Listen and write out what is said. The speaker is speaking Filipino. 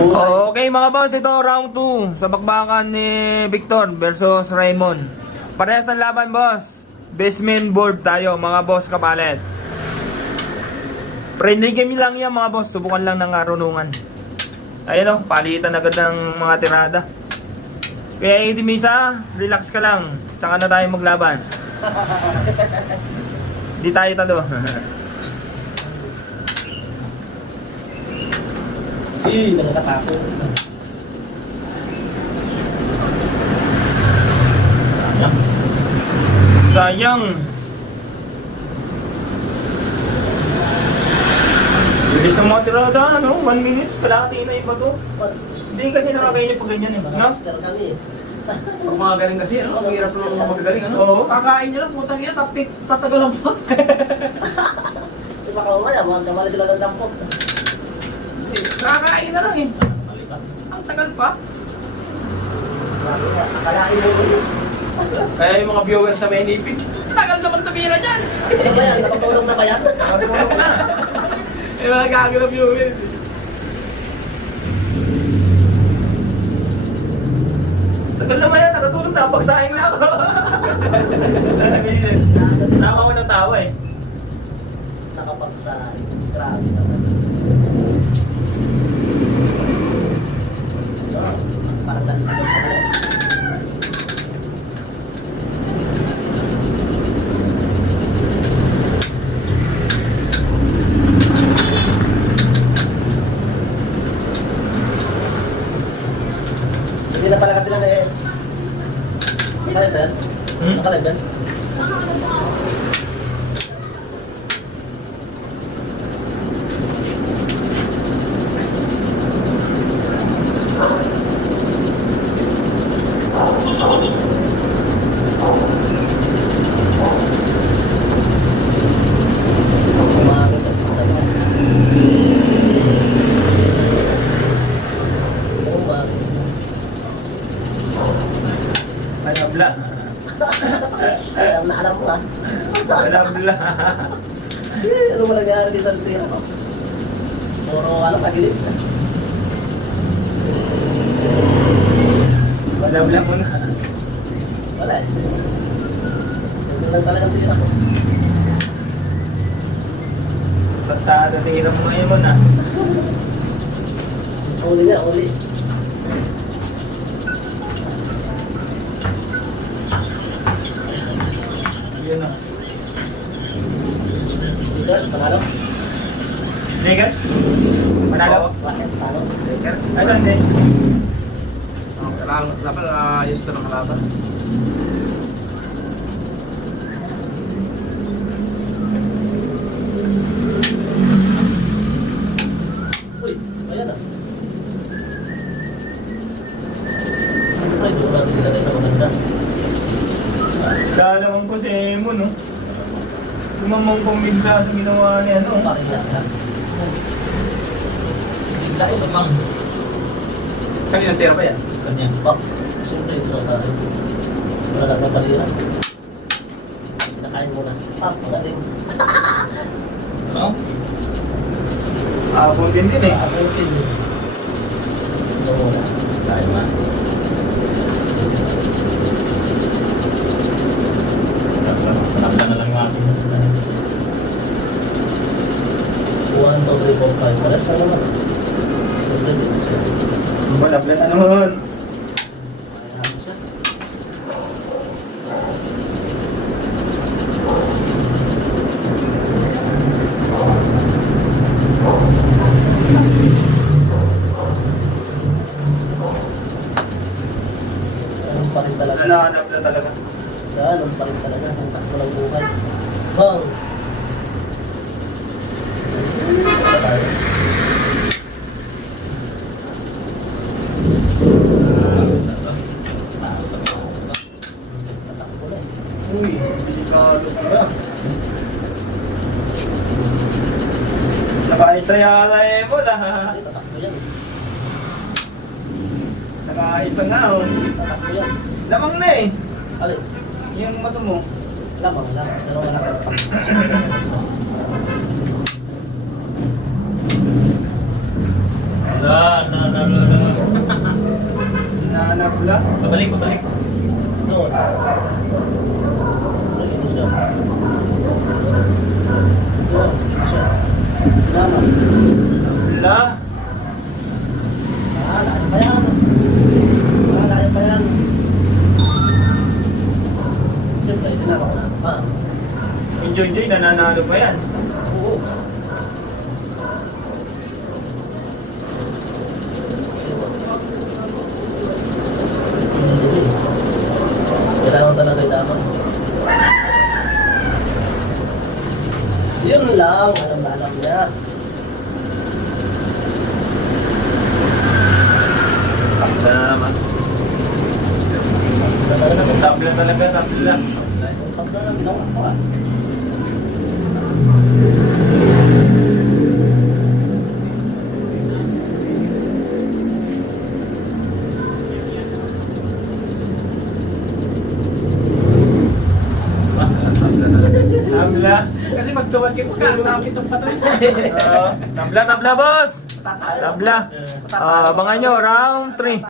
Okay mga boss, ito round 2 sa bakbakan ni Victor versus Raymond. Parehas ang laban boss. Basement board tayo mga boss kapalit. Friendly game lang yan mga boss, subukan lang ng karunungan. Ayun o, palitan agad ng mga tirada. Kaya hindi misa, relax ka lang. Saka na tayo maglaban. Di tayo talo. Nakakatakot. Sayang. Bilis ang mga tirada, ano? 1 minutes, kalahati na iba to. Hindi kasi nakakainip pag ganyan eh. No? Master kami eh. Pag mga galing kasi, ano? Ang hirap ng mga magagaling, ano? Oo. Kakain niya lang, putang ina, tatagal lang pa. Di ba kamaya, mga kamali sila ng dampot. Kakain na lang eh. Ang tagal pa. Sabi nga, akalain mo yun. Kaya yung mga viewers na may NDP, tagal naman tumira dyan. Ano ba yan? Natutulog na ba yan? Nakatulog na. Yung mga gago na viewers. Tagal naman yan, nakatulog na. Pagsahin na ako. Tawa ko ng tawa eh. Nakapagsahin. Grabe naman. Parang dali sa pagkakas. Hindi na talaga sila na eh. Nakalive ba yan? Nakalive ba yan? Kumain ka sa mga. Kumain. Malabla. Alam na alam mo ah. Malabla. Ano mo nangyari sa tira mo? Puro ano, pagilip. Malabla mo na. Wala eh. Ito lang talaga ang tira ko. Pagsada tingin mo ngayon mo na. Uli nga, uli. Yun na. Lakers, panalo. Lakers? Manalo? Rockets, talo. Lakers? Ay, saan din? Laban, ayos na ng kalaban. Uy, ayan ah. Ay, doon natin nilagay sa maganda. Dahil naman ko si Emo, no? Lumamang kong bigla sa ginawa niya, no? Parehas na. Bigla yun, lamang. Kanina tira ba yan? Kanya. Pop. Siyempre, ito tayo. Wala lang mapalira. Pinakain muna. Magaling. Ano? Abutin din eh. Abutin. Ito muna. Tayo nga. Nakita na lang natin. 1, 2, 3, 4, 5. Paras na naman. Malabla na naman. Ganun pa rin talaga. Nalahanap na talaga. Ganun pa rin talaga. Ang takbo ng buhay. Bang! Wala tayo. Tatakbo na eh. Uy, delikado ka. Nakaisa na Emo na. Ay, tatakbo yan. Nakaisa na, oh. Tatakbo yan. Lamang na eh. Alin? Yung mata mo. Lamang. Pero wala ka pa. Nanabula. Pabalik. Doon. Lagi siya. Doon. Siya. Naman. Wala. Layo pa yan. Layo pa yan. Siyempre, tinama ko na. Enjoy, nananalo pa yan. Oo. Kailangan talaga dapat. Yun lang, alam niya. Tabla na naman. Tabla talaga, tabla. Tabla na ginawa ko ah. Tabla. Kasi magduwag yung kapit ang patoy. Tabla, boss! Tabla. Abangan nyo, round 3.